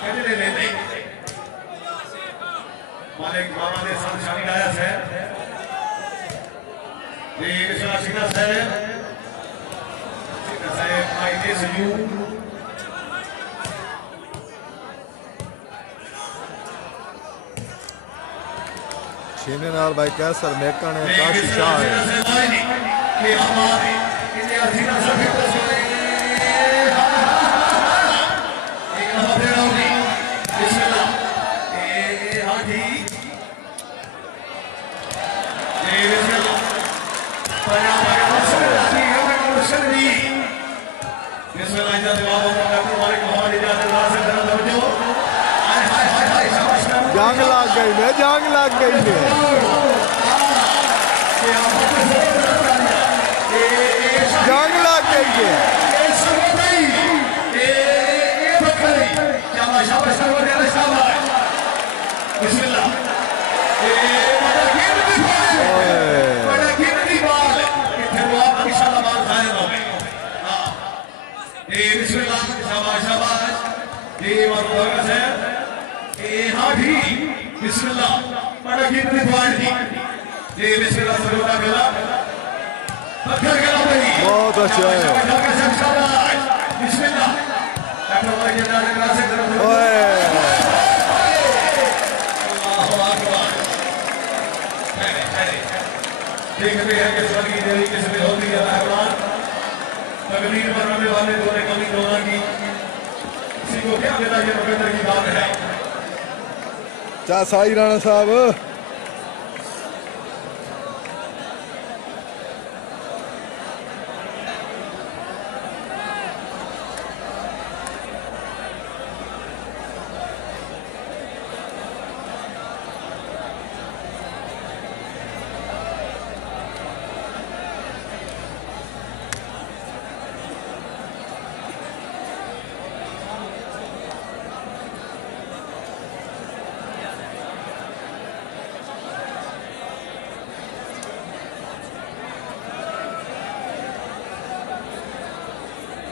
कहते नहीं मालिक बाबा ने साथ शानी गाया है ये विश्वास सीधा साहब आईते सयू छीने नाल भाई कैसर मेकन है काशी शाह है ये हमारे इन्हें अधीना सभी को सुने एक हफ्ते होगी बिस्मिल्लाह ये हाथी ये बिस्मिल्लाह पयामा मुसल्ली हमें मुसल्ली बिस्मिल्लाह इजाज़त बाबा डॉक्टर मालिक मोहम्मद इजाज़त नासिर जरा तवज्जो हाय हाय हाय हाय शाबाश जांग लग गई है जांग लग गई है जांग लग गई है बिस्मिल्लाह बड़ा गीत रिकॉर्ड थी ये बिस्मिल्लाह सरोदा गला पत्थर गला भाई बहुत अच्छा है बिस्मिल्लाह डॉक्टर भाई के नाम से ओए अल्लाहु अकबर ठीक है कि स्वर्गीय देवी किस में होती है रहमान तकदीर बनाने वाले दोनों कमी दोनों की किसी को क्या देना ये मुकद्दर की बात है चा साई राणा साहब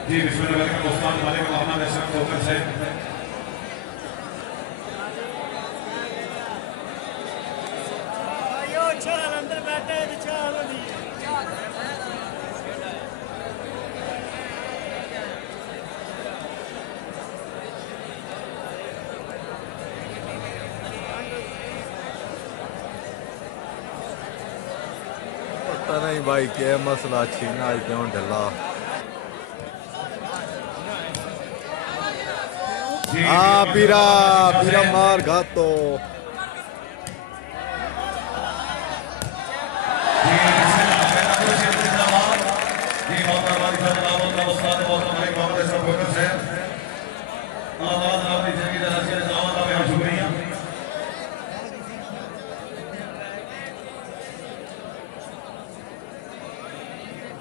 जी बिस्मिल्लाह का मुस्तान वाले का मोहम्मद अशरफ खोकर से आयो चल अंदर बैठे विचार नहीं पता नहीं भाई क्या मसला छीना ही क्यों ढला हाँ पीरा पीरा मार घातो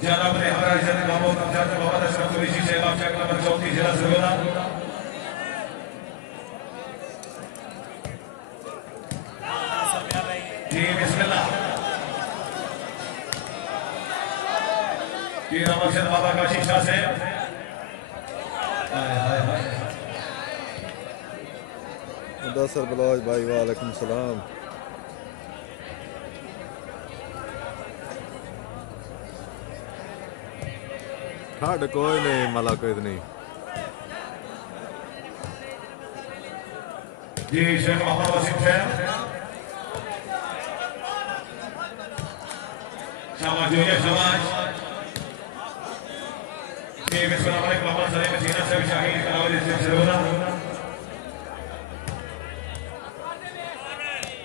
जनाब ने हमारा इज्जत बाबा बाबा अशरफ कुरैशी से आप चेक नंबर 34 जिला सरगोदा जी बिस्मिल्लाह जी रामचंद्र बाबा का शीशा से मुदस्सर बलोच भाई वालेकुम सलाम ठंड कोई नहीं मला कोई नहीं जी शेख मोहम्मद वसीम है शाबाश जो ये शाबाश ये बिस्मिल्लाह अलैहि मोहम्मद सलीम मदीना से शाहीद करावली से सरगोदा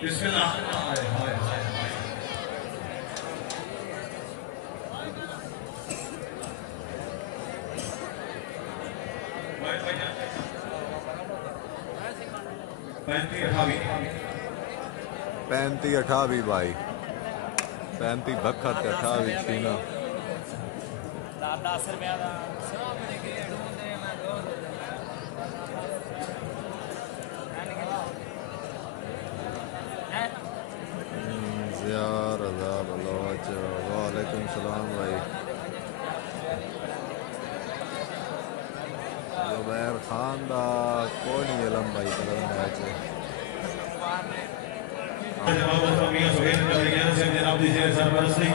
बिस्मिल्लाह हाय हाय हाय 35-28 भाई 35 बखत 28 सीना वालेकुम सलाम भाई जुबैर खान दा कोई नहीं इलम भाई कल मैच है जनाब मियां सुहेल जबरियान से जनाब दी जेर सरपरस्ती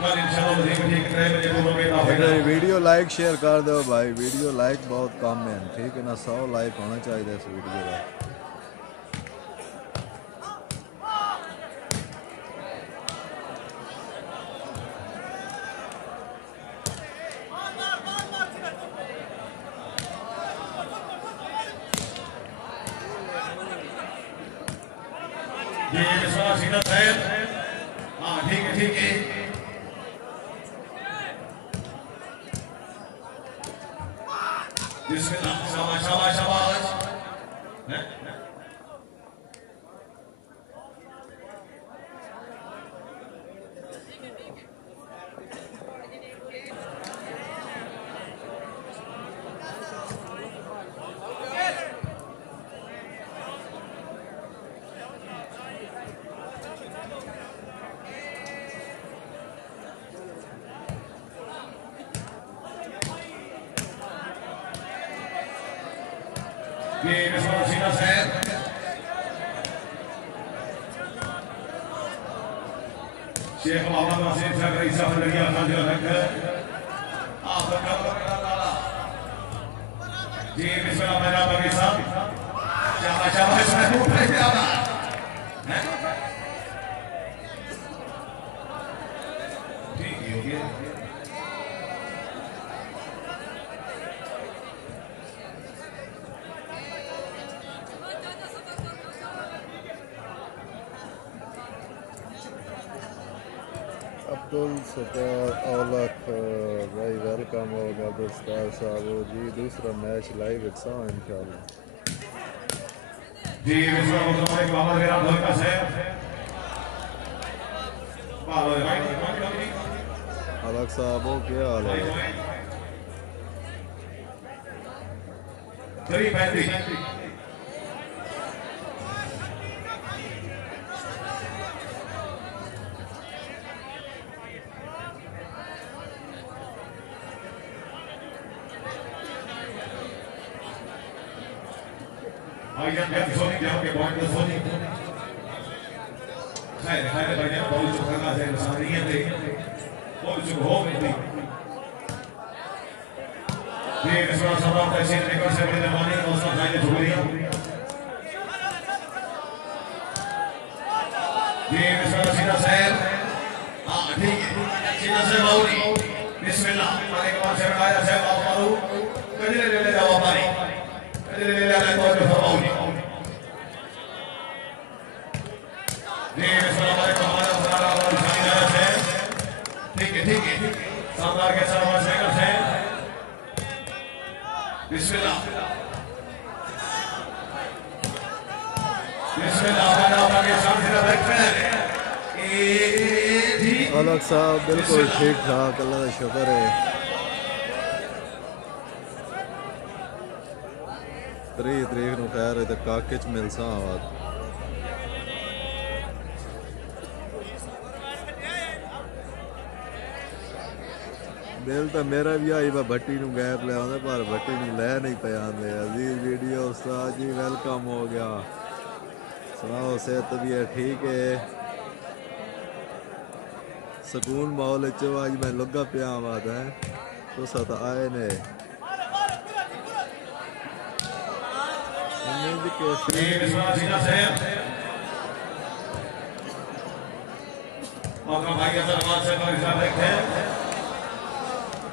कल इंशाल्लाह मजीद ठीक रहे बजे टूर्नामेंट अगर वीडियो लाइक शेयर कर दो भाई वीडियो लाइक बहुत कम है ठीक है ना 100 लाइक होना चाहिए इस वीडियो का ये विश्वास सीधा है हाँ ठीक है बिस्मिल्लाह शाबाश शाबाश शाबाश ये विश्वास सीधा है शेख मोहम्मद वसीम साहब ईसा फलगिया खान जो रख आप जी बिस्मिल्लाह मेरा बगी साहब शाबाश शाबाश महबूब है ज्यादा ठीक है हो गया अब्दुल सत्तार औलख भाई वेलकम होगा अब्दुल सत्तार साहब जी दूसरा मैच लाइव इकसा इंशाल्लाह जी विश्वास मोहम्मद मोहम्मद मेरा धोखा से बालो भाई अलग साहब हो क्या हाल है 335 भाईजान क्या सोनी क्या के पॉइंट तो सोनी खैर भाईजान बहुत शुक्रिया है इंसानियत है बहुत शुक्र हो गई ये विश्वास सभा तहसील निकट से बड़ी मेहरबानी और सब भाई शुक्रिया ये विश्वास सीधा शहर हाँ ठीक है सीधा से बाउरी बिस्मिल्लाह मारे के बाद से आया से बाप मारू कजरे ले जाओ पानी कजरे ले ले तो जो फरमाऊंगी जी बिस्मिल्लाह मारे को हमारा फरारा और शानदार से ठीक है शानदार के साथ साइकिल से बिस्मिल्लाह पाकिस्तान से बैठे अलग साहब बिल्कुल ठीक ठाक अल्लाह का शुक्र है 3 तरीक ਨੂੰ ਖੈਰ ਹੈ ਤੇ ਕਾਕੇ ਚ ਮਿਲਸਾਂ ਆਵਾਜ਼ ਦਿਲ ਤਾਂ ਮੇਰਾ ਵੀ ਆਈ ਵਾ ਭੱਟੀ ਨੂੰ ਗੈਪ ਲੈ ਆਉਂਦਾ ਪਰ ਭੱਟੀ ਨੂੰ ਲੈ ਨਹੀਂ ਪਿਆ ਆਂਦੇ ਅਜ਼ੀਜ਼ ਵੀਡੀਓ ਉਸਤਾਦ ਜੀ ਵੈਲਕਮ ਹੋ ਗਿਆ ਸੁਣਾਓ ਸਿਹਤ ਵੀ ਹੈ ਠੀਕ ਹੈ ਸਕੂਨ ਮਾਹੌਲ ਚ ਅੱਜ ਮੈਂ ਲੱਗਾ ਪਿਆ ਆਵਾਜ਼ ਹੈ ਤੁਸੀਂ ਤਾਂ ਆਏ ਨੇ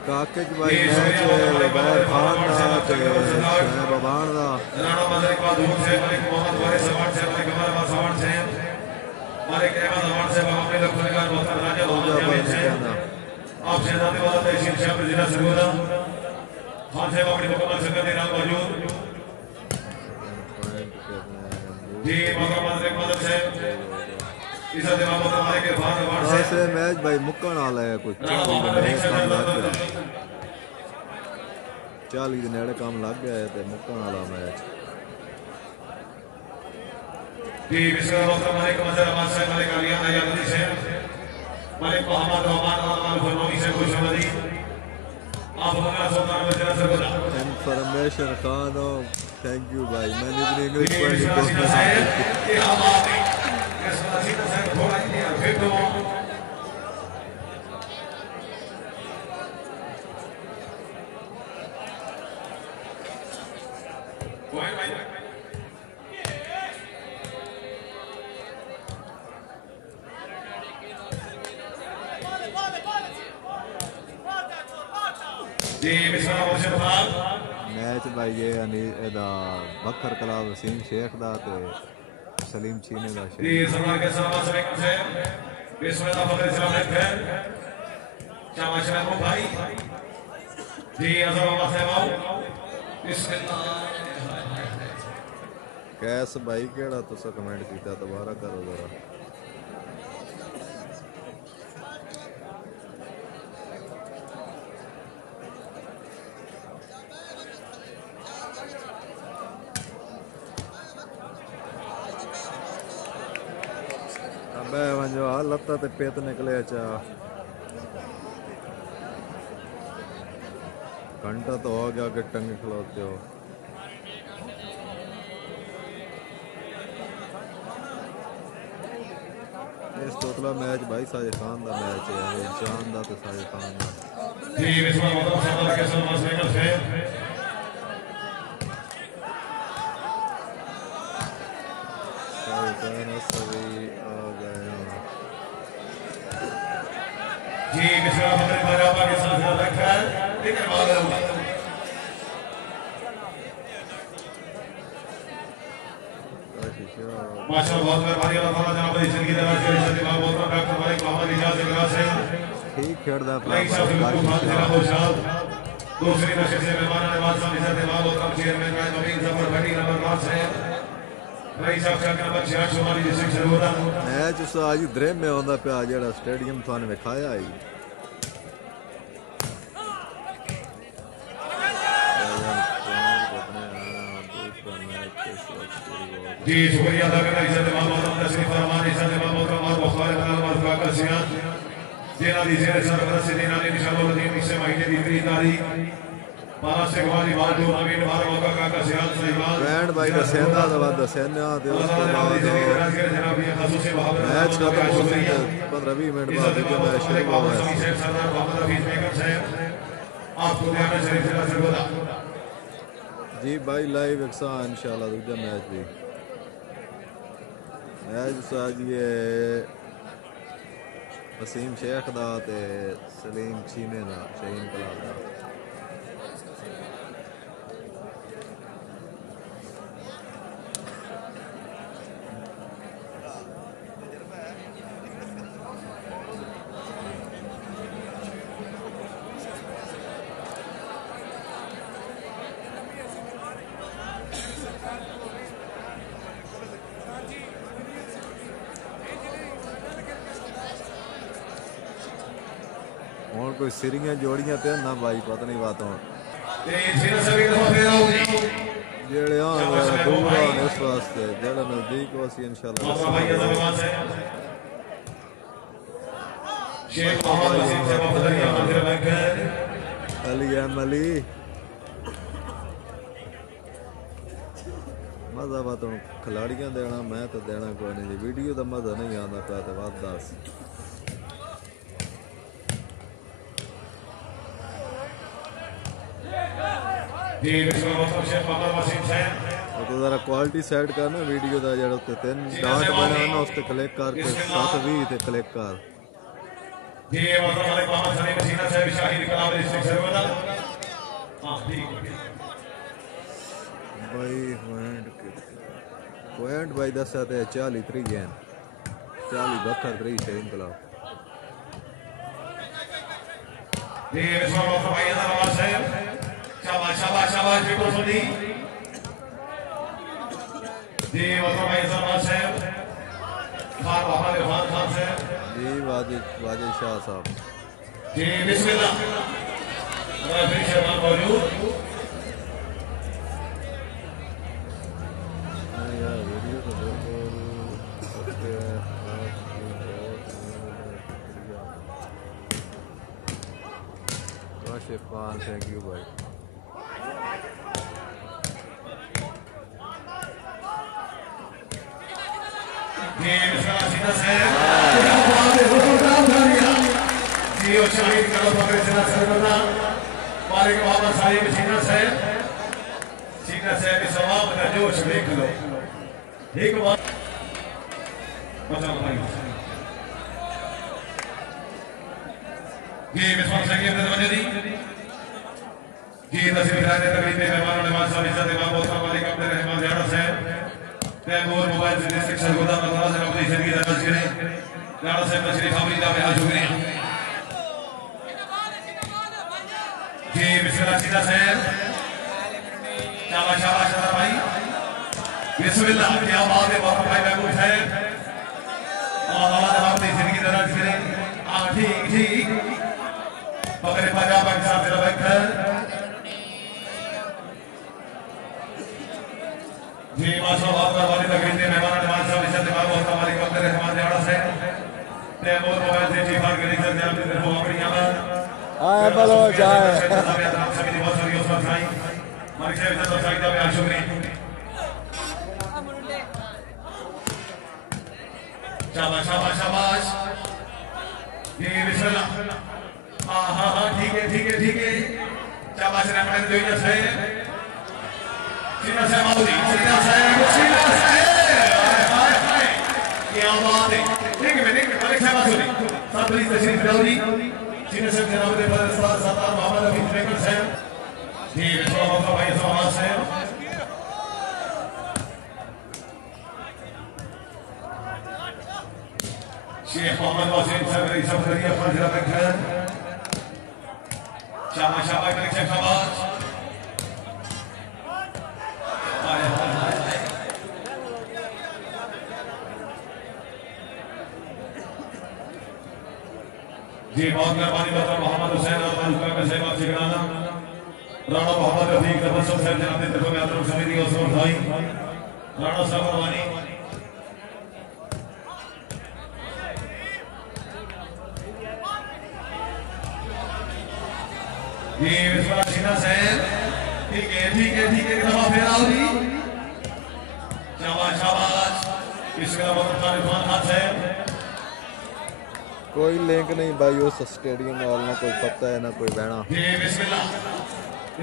काके भाई मैच बगैर खान दा ते शहब अबान दा राणा मलिक का दूर से मलिक मोहम्मद वारिस सवार से मलिक कमर सवार से मलिक अहमद सवार से अपने लोग सरकार बहुत राजा बहुत से आप शहजादे वाला तहसील शहर जिला सरगोदा खान साहब अपनी मुकम्मल संगत के नाम मौजूद जी मोहम्मद मलिक से इसा दिमाग हमारे के बाद से मैच भाई मुक्कन वाला है कुछ 40 के नेड़े काम लग गया है ते मुक्कन वाला मैच जी बिस्मिल्लाह मलिक मजरमा से मलिक अली अयादी से मलिक मोहम्मद रहमान अल फरमानी से खुशमदी आप हमारा सुल्तान वजीर सरगोदा फॉर्मेशन खान हो, थैंक यू भाई। मैंने इतनी इंग्लिश ये पढ़नी विश्वासी तो है ये हम आते विश्वासी तो सर थोड़ा ही फिर तो जी मिसाल मुझे बात मैच भाई ये यानी एदा बखर कला वसीम शेख दा ते सलीम चीने दा जी शेख। सरदार के सलाम से बिस्मिल्लाह फकर सलाम है शाबाश रहो भाई जी अज़म वसमाओ बिस्मिल्लाह कैस भाई केड़ा तुसा कमेंट कीता दोबारा करो जरा। अबे वंजो आ लत्ता ते पेत निकले चा घंटा तो हो गया कि टंग खलोते हो। इस तोतला मैच भाई साजिद खान दा मैच है, जान दा ते साजिद खान दा। जी बिस्मिल्लाह सरदार के सलाम से सभी आ गए हैं। जी मिसाल फकर बराबर के साथ रखा लेकिन मालूम माशाअल्लाह बहुत मेहरबानी अल्लाह ताला जनाब की जिंदगी दराज करे सल्लल्लाहु अलैहि वसल्लम डॉक्टर मालिक मोहम्मद इजाज इकराम से ठीक खेड़दा भाई साहब को खान जनाब खुशाल दूसरी नशे से मेहमान नवाज साहब इज्जत इमाम और चेयरमैन राज नवीन जफर भट्टी नंबर 5 से भाई साहब का नंबर 66 शुमारी डिस्ट्रिक्ट सरगोदा मैच उस आज द्रे में होंदा पिया जेड़ा स्टेडियम थाने विखाया आई। जी शुक्रिया अदा करना इज्जत इमाम मोहम्मद तशरीफ फरमान इज्जत इमाम मोहम्मद और बुखारी बनाल मरफा का सियान जेना दी जेर सरबरत से देना ने निशानुद्दीन इससे महीने की 3 तारीख 12 से गवाली वालदो नवीन बार मौका का सियान सहीबान बैंड भाई दा सेंदा दा वादा सेना ते उस तो बाद जनाब ये खासूसी वहाब मैच खत्म हो गया 15-20 मिनट बाद जो मैच शुरू हुआ है। सरदार मोहम्मद हफीज बेगम साहब आपको ध्यान शरीफ जिला सरगोदा जी भाई लाइव एकसा इंशाल्लाह दूसरा मैच भी मैच आज ये वसीम शेख दा ते सलीम चीने दा शहीन कला दा। और कोई सिरियां जोड़ियां ते ना भाई पता नहीं बात हो ते सिर सभी को फिर आओ जी जेड़े आन दूर आन इस वास्ते जेड़ा नजदीक वसी इंशाल्लाह भाई अज़म से शेख मोहम्मद वसीम से वफदरिया मंदिर बैंक अली अली मजा बात खिलाड़ियां देना मैं तो देना कोई नहीं जी वीडियो का मजा नहीं आता पाया तो बात दस जी बिस्मिल्लाह शेख मोहम्मद वसीम साहब तो जरा क्वालिटी सेट करना वीडियो का जरा उत्ते 3 डाट बना ना उस पे क्लिक करके 720 ते क्लिक कर जी मोहम्मद मोहम्मद सलीम मसीना साहब शाहिद कलाम डिस्ट्रिक्ट सरगोदा हां ठीक भाई पॉइंट भाई 10 आते 40 3 गेंद 40 बखर 3 से इनकलाब जी बिस्मिल्लाह भाई अज़म साहब शाबाश शाबाश शाबाश बिल्कुल सुनी जी मतलब भाई अज़म साहब खान मोहम्मद इरफान खान साहब जी वाजिद शाह साहब जी बिस्मिल्लाह रेफरी शहबान मौजूद यार वीडियो तो बिल्कुल okay Kashif Khan thank you भाई ये मिसरा सीधा से क्या बात है हुजूर उठा लिया जियो शाहिद करो पकड़े सीधा से करना पारे के बाबा साहिब सीधा से भी सवाब का जोश देख लो एक बात बचा भाई ये मिसरा से के अंदर वजदी ये नसीब खाने तकरीब में मेहमानों ने माशा इज्जत इमाम मोहतरम वाले कब्र रहमान ज़ियादा से तैमूर मोबाइल से शिक्षा खुदा अल्लाह से अपनी जिंदगी दराज करें ज़ियादा से तशरीफ हमरीदा में शुक्रिया ये मिसरा सीधा से शाबाश शाबाश भाई बिस्मिल्लाह क्या बात है बाबा भाई महबूब साहब अल्लाह ताला अपनी जिंदगी दराज करें हां ठीक ठीक पकड़े पंजाब के साथ तेरा बैठकर जी माशाअल्लाह आपका वाली तकरीब में मेहमान नवाज साहब इज्जत इमाम और हमारे कब्र रहमान ज़ियादा से तैमूर मोबाइल से जी फार के इज्जत जनाब की तरफ अपनी यहां आए बोलो जाए सभी बहुत सारी उस वक्त आई हमारी से इज्जत और साइदा में शुक्रिया शाबाश शाबाश शाबाश ये बिस्मिल्लाह हाँ ठीक है शाबाश रहमान दो जैसे सीधा से माउदी सीधा से हाय हाय क्या बात है ठीक है मालिक साहब सुनी सब बड़ी तशरीफ लाओ सीधे से जनाब दे पर सरदार मोहम्मद हफीज बेकर साहब जी सलाम भाई समाज से शेख मोहम्मद वसीम साहब रईस अफसरिया फजरा बेकर शाबाश शाबाश मालिक साहब शाबाश जी बहुत मेहरबानी बता मोहम्मद हुसैन और तालुका में सेवा सिकराना राणा मोहम्मद रफीक तबस्सुम साहब जनाब की तरफ में आदर समिति और समर भाई राणा साहब रवानी ये विश्वास सीना से ठीक है दफा फिर आओ जी शाबाश शाबाश इसका मतलब इरफान खान साहब कोई लिंक नहीं भाई उस स्टेडियम वाल ना कोई पता है ना कोई बहना जी बिस्मिल्लाह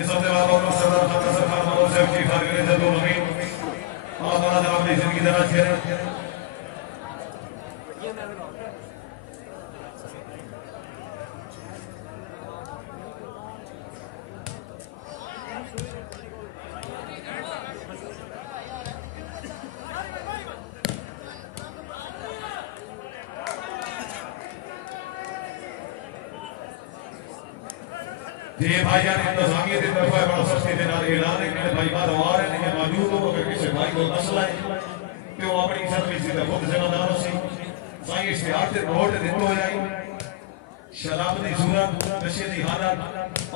इस हफ्ते बाद और सरदार खान साहब मनोज साहब की फार करे जरूर हमें अल्लाह ताला जनाब अपनी जिंदगी दराज करे ये भाईजान इंतजामिया की तरफ है बड़ा सस्ते के नाल ऐलान है कि भाई बात आ रहे हैं मौजूद हो अगर किसी भाई को मसला है कि वो अपनी सर्विस से खुद जिम्मेदार हो सी साई इश्तिहार से रोड दितो हो जाए शराब की सूरत नशे की हालत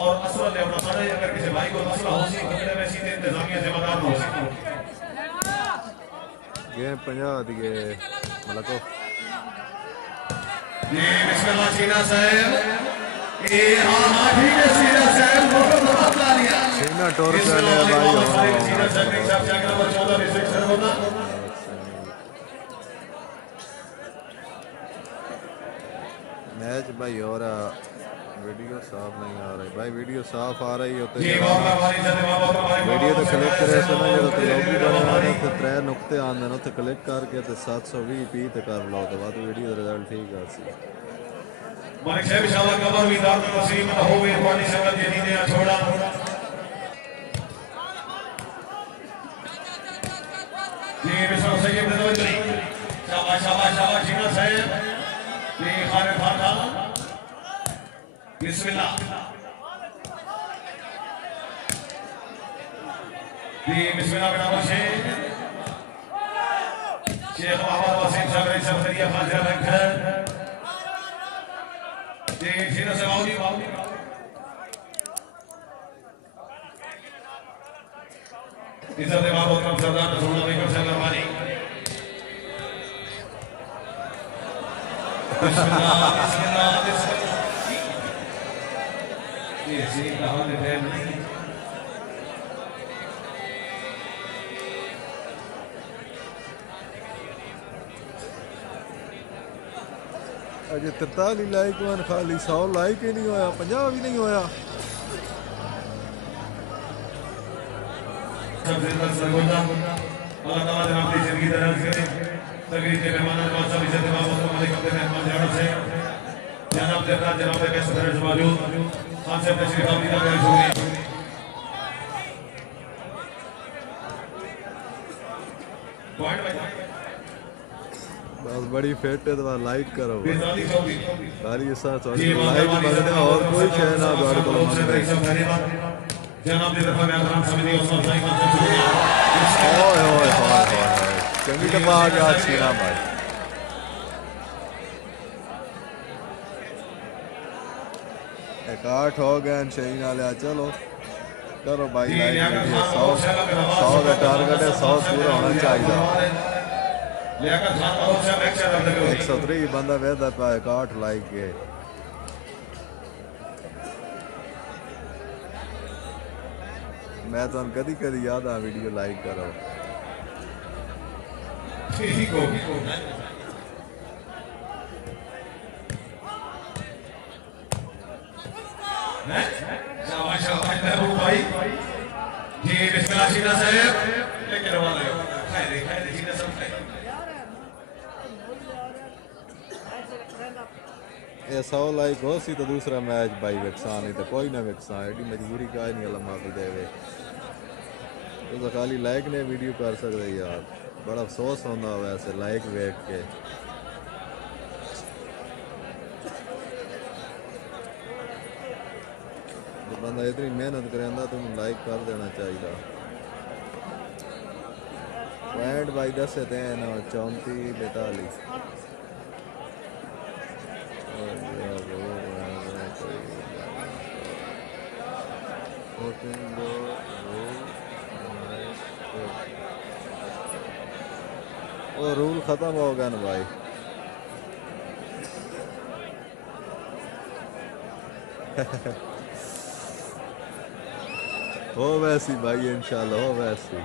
और असर ले अपना सारे अगर किसी भाई को मसला हो सी खतरे में सीधे इंतजामिया जिम्मेदार हो सी ये 50 दिए मलको ये बिस्मिल्लाह सीना साहब ये हाँ ठीक है सीना साहब बहुत बहुत तालियां सीना टोर कर ले भाई सीना साहब ने सब जगह नंबर 14 रिस्ट्रिक्शन होता मैच भाई और वीडियो साफ नहीं आ रही भाई वीडियो साफ आ रही होते वीडियो तो क्लिक करे से ना जो तो लोगी बनाने तो 3 नुक्ते आंदे ना तो क्लिक करके तो 720p ते कर लो तो बाद वीडियो दा रिजल्ट ठीक आ सी मालिक साहब इंशाल्लाह कबर भी दार नसीब में होवे पानी संगत ये नींदे छोड़ा ये मिसाल सही है तवज्जो शाबाश शाबाश शाबाश जीना साहब ये खाने खाना बिस्मिल्लाह ये बिस्मिल्लाह का नाम शेख मोहम्मद वसीम साहब रईस अफसरिया फजरा बेकर सीधा से बाउदी बाउदी इज्जत इमाम मोहतरम सरदार रसूलुल्लाह बेकर साहब रवानी बिस्मिल्लाह ये सीन का हाल है नहीं अजे 43 लाइक वन खाली 100 लाइक ही नहीं होया 50 भी नहीं होया अल्लाह ताला जनाब की जिंदगी दराज करे तकरीर के मेहमान नवाज साहब इज्जत बाब और मालिक अपने मेहमान जाना से जनाब जनाब जनाब के सदर मौजूद खान साहब तशरीफ आमदी का शुक्रिया बस बड़ी फेट है तो लाइक करो सारी इसा लाइक मंगने और कोई शय ना द्वार को मंगने जनाब की तरफ मैं आराम समिति और साई का ओए ओए ओए चंगी दबा आ गया छीना भाई एक 8 हो गए शहीन वाले चलो करो भाई लाइक वीडियो 100 का टारगेट है 100 पूरा होना चाहिए 103 बंदा वेदा पाए 8 लाइक है मैं तो कदी कदी याद आ वीडियो लाइक करो ठीक हो शाबाश शाबाश महबूब भाई जी बिस्मिल्लाह शीना साहब लेके रवाना हो खैर खैर शीना सब खैर ये 100 लाइक हो सी तो दूसरा मैच भाई वेक्सा नहीं तो कोई ना वेक्सा एडी मजबूरी का नहीं अल्लाह माफी देवे तो खाली लाइक ने वीडियो कर सकते यार बड़ा अफसोस होता वैसे लाइक वेख के जो बंदा इतनी मेहनत करेंदा तो लाइक कर देना चाहिए पॉइंट भाई 10 से 34 42 वो रूल खत्म हो गया ना भाई हो वैसी भाई इंशाल्लाह हो वैसी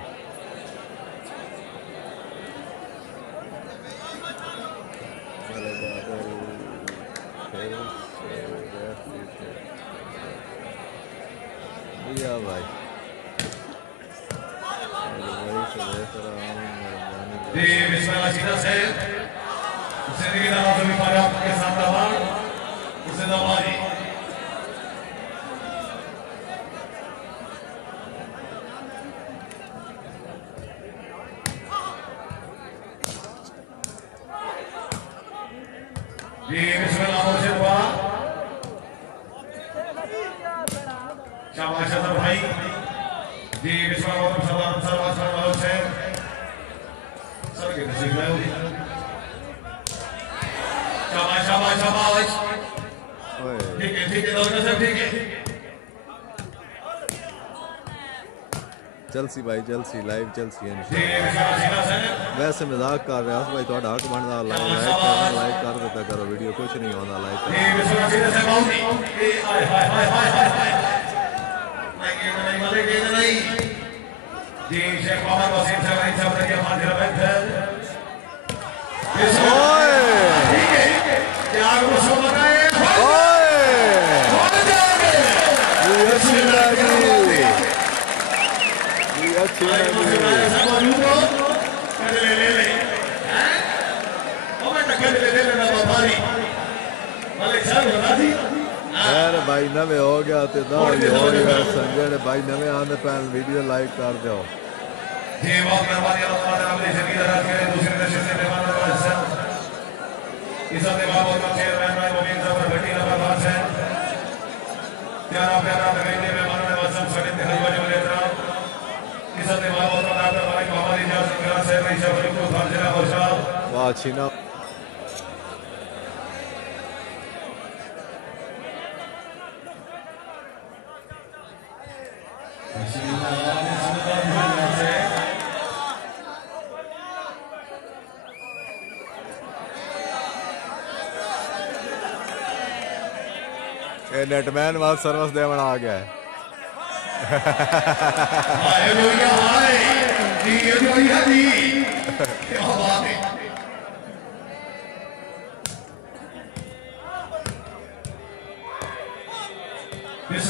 या भाई बिस्मिल्लाह शीना साहब जिंदगी का नाम भी आपके साथ आवाज उसे दवाई जी बिस्मिल्लाह मुर्शिद वाह शाबाश अजहर भाई जी बिस्मिल्लाह सलाम सलाम सलाम से सर के नसीब है शाबाश शाबाश शाबाश ठीक है दौलत साहब ठीक है चलसी भाई चलसी लाइव चलसी जी बिस्मिल्लाह शीना साहब वैसे मजाक कर रहा हूं भाई थोड़ा हक बनदा लाइक कर देता करो वीडियो कुछ नहीं होता लाइक जी बिस्मिल्लाह शीना साहब आओ जी हाय हाय हाय हाय हाय नहीं वाले के नहीं जी शेख मोहम्मद वसीम साहब इन सब के हाजिर बैठे ओए ठीक है क्या कुछ बताए ओए ये अच्छी लगी ये अच्छी लगी यार भाई नवे हो गया ते दाढ़ी हो गया संजय भाई नवे आने पैन वीडियो लाइक कर दो जी बहुत मेहरबानी अल्लाह ताला अपनी जिंदगी दराज करे दूसरे नशे से मेहमान नवाज साहब इस अपने बाबू का चेयरमैन भाई मोमिन साहब भट्टी नंबर 5 है प्यारा प्यारा तकरीर मेहमान नवाज साहब साडे दिखाई वाले वाले इतराम इस अपने बाबू का डॉक्टर मालिक मोहम्मद इजाज ग्राम साहब भाई साहब को खारजना खुशाल वाह छीना नेटमैन वाल सर्विस देवन आ गया है हालेलुया हाय जी हालेलुया जी क्या बात है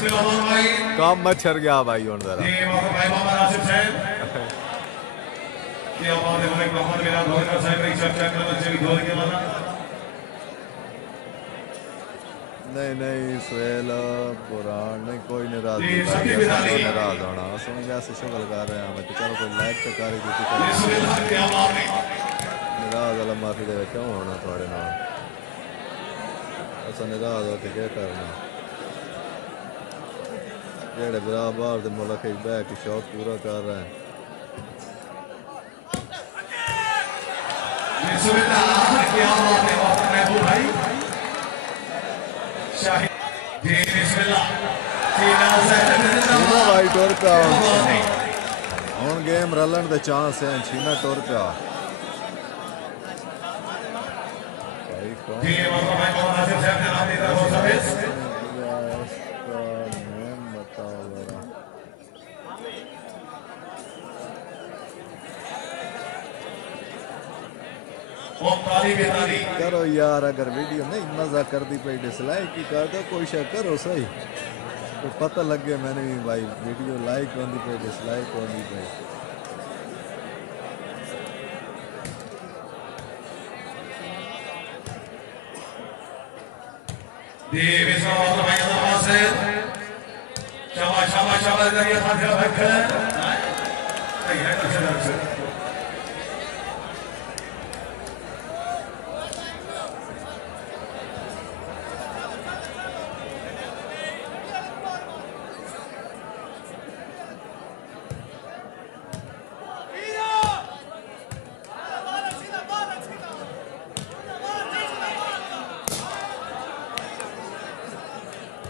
काम मच्छर गया भाई उन जरा नहीं नहीं सुहेल पुराण नहीं कोई नाराज नाराज होना समझ ऐसे शुगल कर रहे हैं मैं चलो कोई लाइक तो कर नाराज वाला माफी दे क्यों होना थोड़े नाल असा नाराज होके क्या करना जेड़े बिरा बाहर दे मुल्क च बह के शौक पूरा कर रहे हैं भाई टुर पिया हुन गेम रलन दे चांस है छीना टुर पिया करो यार अगर वीडियो नहीं मजा कर दी पे डिसलाइक ही कर दो कोई शक करो सही तो पता लग गया मैंने भी भाई वीडियो लाइक होनी पे डिसलाइक होनी पे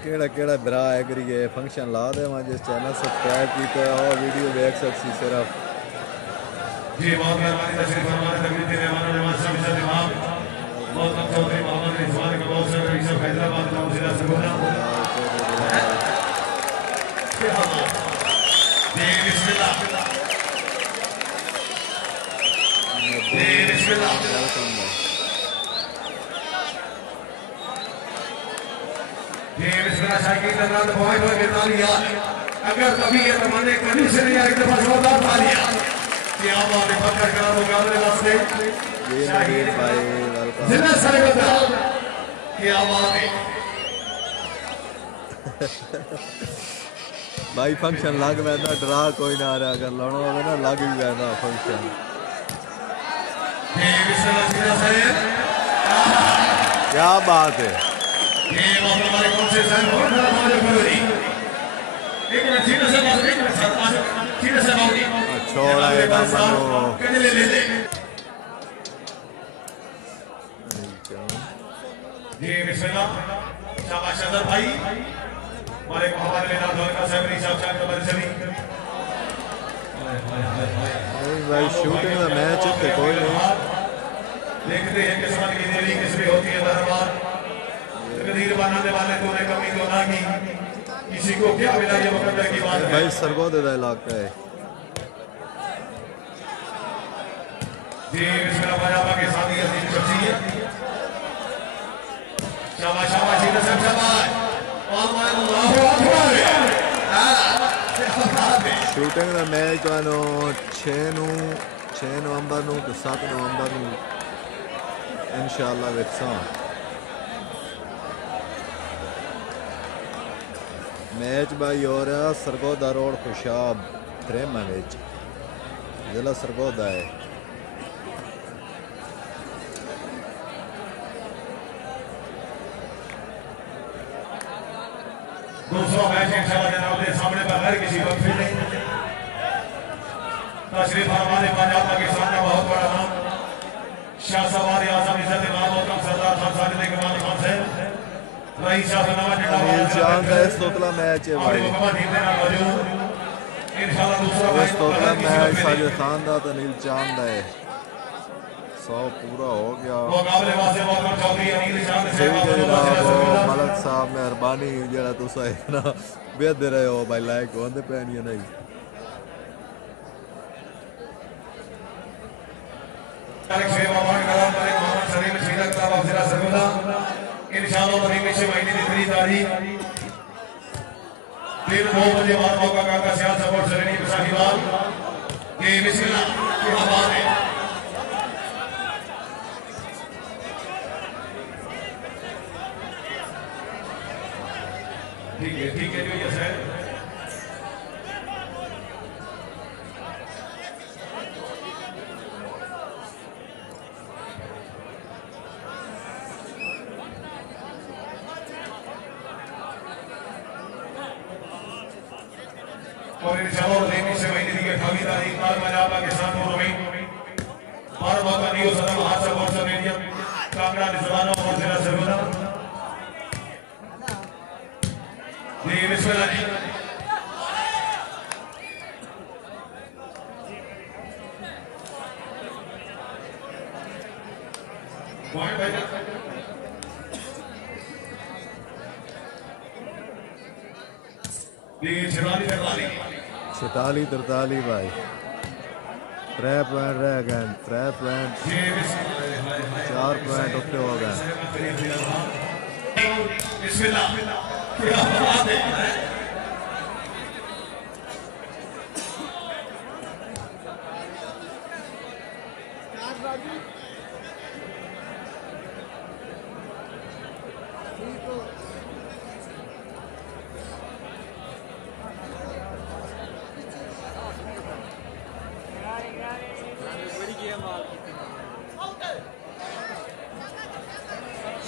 केड़ा केड़ा बिरा है करिए फंक्शन ला दे मैं जिस चैनल सब्सक्राइब कीते और वीडियो देख सकती सिर्फ जी बहुत मेहरबानी तशरीफ फरमाने तकरीब देने वाले नवाज साहब इज्जत इमाम बहुत चौधरी मोहम्मद रिजवान का बहुत सारे ऋषभ हैदराबाद का जिला सरगोदा बिस्मिल्लाह बिस्मिल्लाह अगर कभी ये तमन्ने कभी से नहीं आई तो जोरदार तालियां क्या बात है पकड़ करा दो मुकाबले वास्ते जिला सरगोदा क्या बात है भाई फंक्शन लग वैदा डरा कोई ना रहा अगर लड़ना होगा ना लग भी वैदा फंक्शन क्या बात है ये हमारे कौन से सन और हमारे फरवरी एक मिनट सीधे से बात एक मिनट सीधे से बात छोड़ा है मामलो कने ले जी बिस्मिल्लाह शाबाश अजहर भाई हमारे मोहम्मद बिन अब्दुल का साहब रिशाद शाह का बरसवी भाई शूटिंग का मैच है कोई नहीं देखते हैं किस्मत की देरी किसमें होती है बर्बाद तकदीर बनाने वाले तो ने कमी तो ना की किसी को क्या मिला ये मुकद्दर की बात है भाई सरगोदे का इलाका है जी बिस्मिल्लाह पंजाब के साथी अजीज शख्सियत शाबाश शाबाश इधर से शाबाश अल्लाहु अकबर शूटिंग का मैच वानो 6 नवंबर ਨੂੰ ਤੇ 7 नवंबर ਨੂੰ इंशाअल्लाह वेखसां मैच भाई हो रहा सरगोदा रोड खुशाब त्रेमा विच जिला सरगोदा है दूसरा मैच इंशाअल्लाह जनाब के सामने बगैर किसी वक्त नहीं तशरीफ फरमाने पंजाब पाकिस्तान का बहुत बड़ा नाम शाह सवार आजम इज्जत इमाम मोहतरम सरदार खान साजिद इकबाल खान साहब रईस शाह नवा चांद है तोतला मैच है भाई इंशाअल्लाह दूसरा मैच तोतला मैच साजिद खान दा ते नील चांद है 100 पूरा हो गया मुकाबले वास्ते मोहतरम चौधरी अनिल चांद साहब मलक साहब मेहरबानी जेड़ा तुसा इतना बेद रहे हो भाई लाइक होंदे पे नहीं नहीं इंशाअल्लाह महीने से महीने की 3 तारीख फिर 2 बजे बाद मौका का सियाल सपोर्ट श्रेणी साहिबाल के बिस्मिल्लाह की आवाज है। ठीक है जो ये सर और इन शहरों देवी से महीने की भागीदारी काल पंजाब के साथ हो रही और मौका नहीं हो सकता हाथ से बहुत मीडियम कांगड़ा निज़ानो और जिला सरगोदा जी बिस्मिल्लाह जी पॉइंट भाई जी 46-43 भाई 3 पॉइंट रह गए 3 पॉइंट 4 पॉइंट उत्ते हो गए बिस्मिल्लाह क्या बात है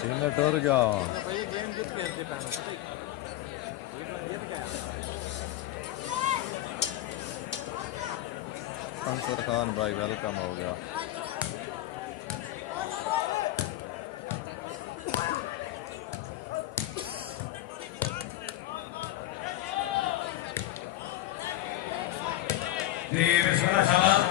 सीने टुर गया अंसर खान भाई वेलकम हो गया जी बिस्मिल्लाह शाबाश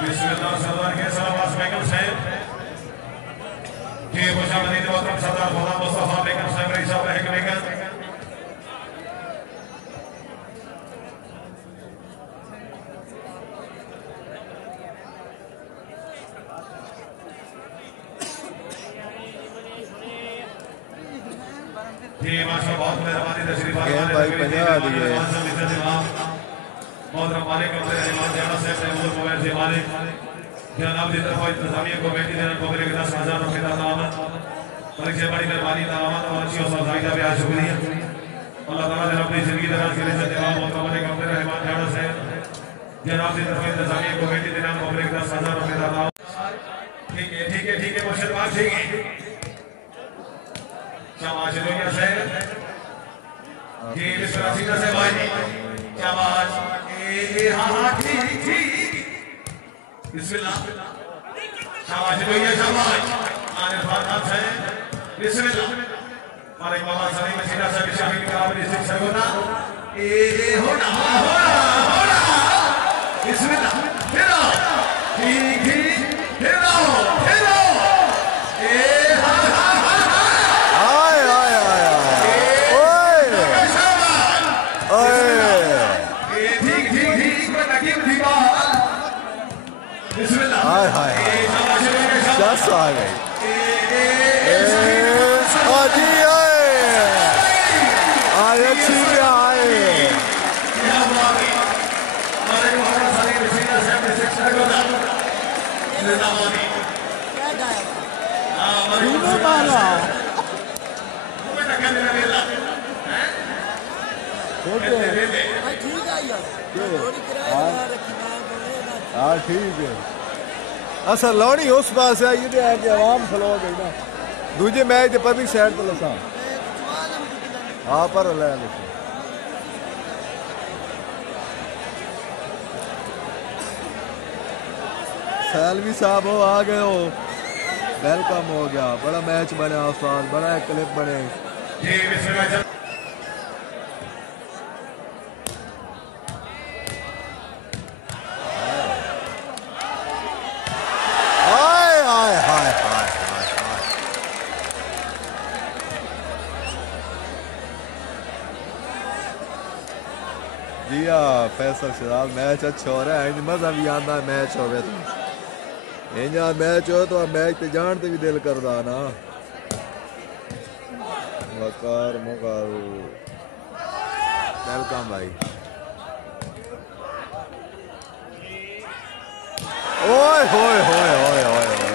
बिस्मिल्लाह सरदार के सलावास बेगम साहब जी खुशामदीद मोहतरम सरदार गुलाम मुस्तफा बेगम साहब रईस साहब रहक बेगम जी माशाअल्लाह बहुत मेहरबानी तशरीफ गेम भाई 50 दिए मोहतरम मालिक अपने इमाम जाना साहब ने वो मोबाइल से मालिक जनाब की तरफ इंतजामिया को बेटी देने को मेरे 10,000 रुपए का नाम मलिक से बड़ी मेहरबानी नाम और अच्छी और सजाइदा भी आज शुक्रिया अल्लाह ताला ने अपनी जिंदगी दराज के लिए जनाब मोहतरम मालिक अपने रहमान जाना साहब जनाब की तरफ इंतजामिया को बेटी देने को मेरे 10,000 रुपए का नाम ठीक है मुर्शिदाबाद ठीक है शाबाश लोहिया साहब जी बिस्मिल्लाह से भाई शाबाश हाँ ठीक बिस्मिल्लाह शाबाश लोहिया शाबाश आने फारदान साहब बिस्मिल्लाह मालिक बाबा सलीम मसीना साहब शामिल काबिल से सरगोदा होना बिस्मिल्लाह फिरो ठीक फिरो हाय हाय दस आ गई आज अच्छी भी आए हाँ ठीक है असा लौनी उस पास आई कि आवाम खलो गई ना दूजे मैच पर भी साइड तो लसा हाँ पर ले सैलवी साहब हो आ गए हो वेलकम हो गया बड़ा मैच बना उस्ताद बड़ा क्लिप बने जी हाँ फैसल शराब मैच अच्छा हो रहा है मजा भी आता मैच हो इंजा मैच हो तो मैच ते जान ते भी दिल करदा ना वकार मुकारू वेलकम भाई ओए होए होए होए होए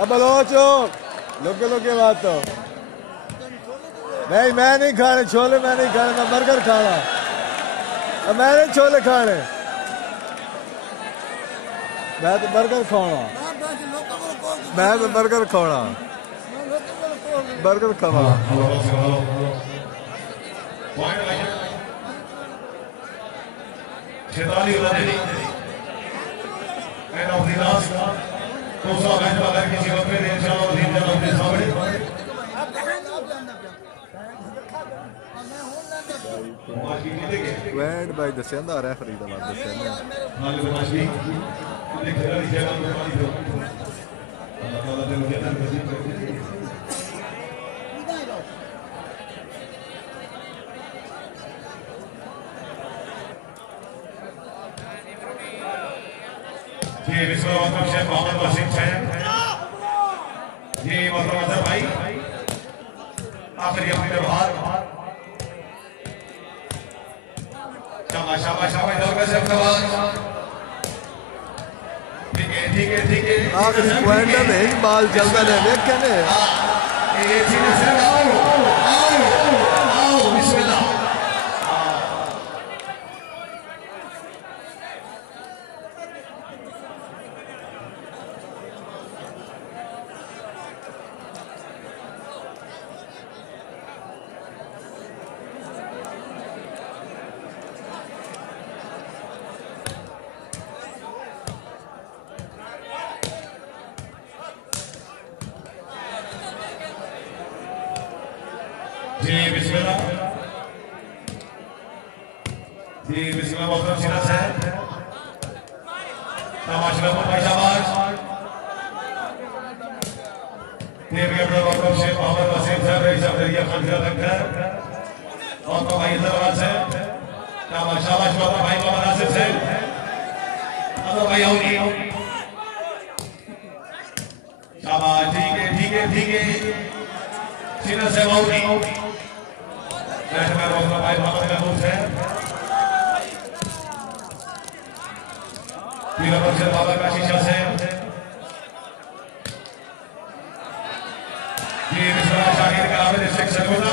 अब बलोचो लोगे बात तो नहीं मैं नहीं खाने छोले मैं नहीं खाने मैं बर्गर खाना अब मैं नहीं छोले खाने मैं तो बर्गर खाना मैं तो बर्गर खाना बर्गर खाना दूसरा मैच बगैर किसी वक्त में इंशाअल्लाह टीम जनाब के सामने वैंड भाई दसेंदा रेफरी दा बात दसेंदा हाल बमाशी ने खिलाड़ी जगह में पानी दो अल्लाह ताला दे मुझे नसीब कर दे ये विश्वनाथ शेख मोहम्मद वसीम साहब ये मतलब भाई आखिरी अपने व्यवहार शाबाश शाबाश शाबाश दरगाह से सवाल ठीक है आखिरी पॉइंट में एक बाल चलता है देख ने ये सीने से आओ बिस्मिल्लाह जी बिस्मिल्लाह मोहतरम सिरा साहब तमाशा भाई शाबाश टीम कैप्टन मोहतरम शेख मोहम्मद वसीम साहब रईस दरिया खान लंगर और तो भाई इंद्रवाल साहब तमाशा शाबाश भाई मोहम्मद आसिफ साहब अदर भाई आओगी शाबाश ठीक है सिरा साहब आओगी भाई मोहम्मद महमूद साहब पीला बख्शर बाबा का शीशा साहब जी विश्वनाथ शाकिर का आवेद शेख सरगोदा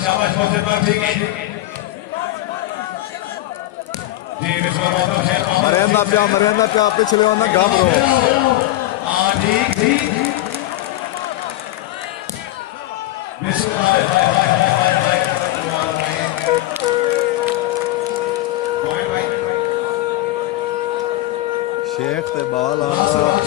शाबाश मोहसिन बाग ठीक है जी विश्वनाथ शेख मरेंदा पे पिछले होना घाबरो हां ठीक शेख ते बाल राणा साहब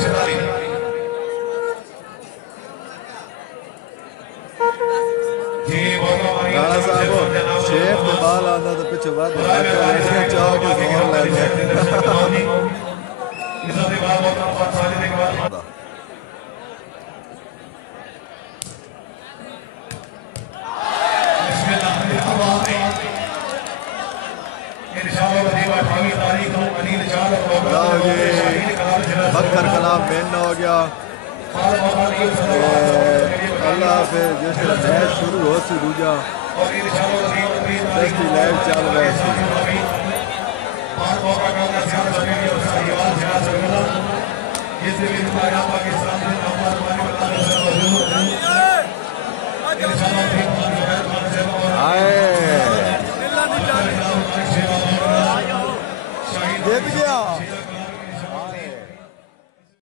शेख ते बाल आंदा तो पिछे बाद चाह के जोर ले बकर कलाम मेन हो गया अल्लाह फिर जिस मैच शुरू हो सी दूजा लाइव चल रहा है बार मौका करना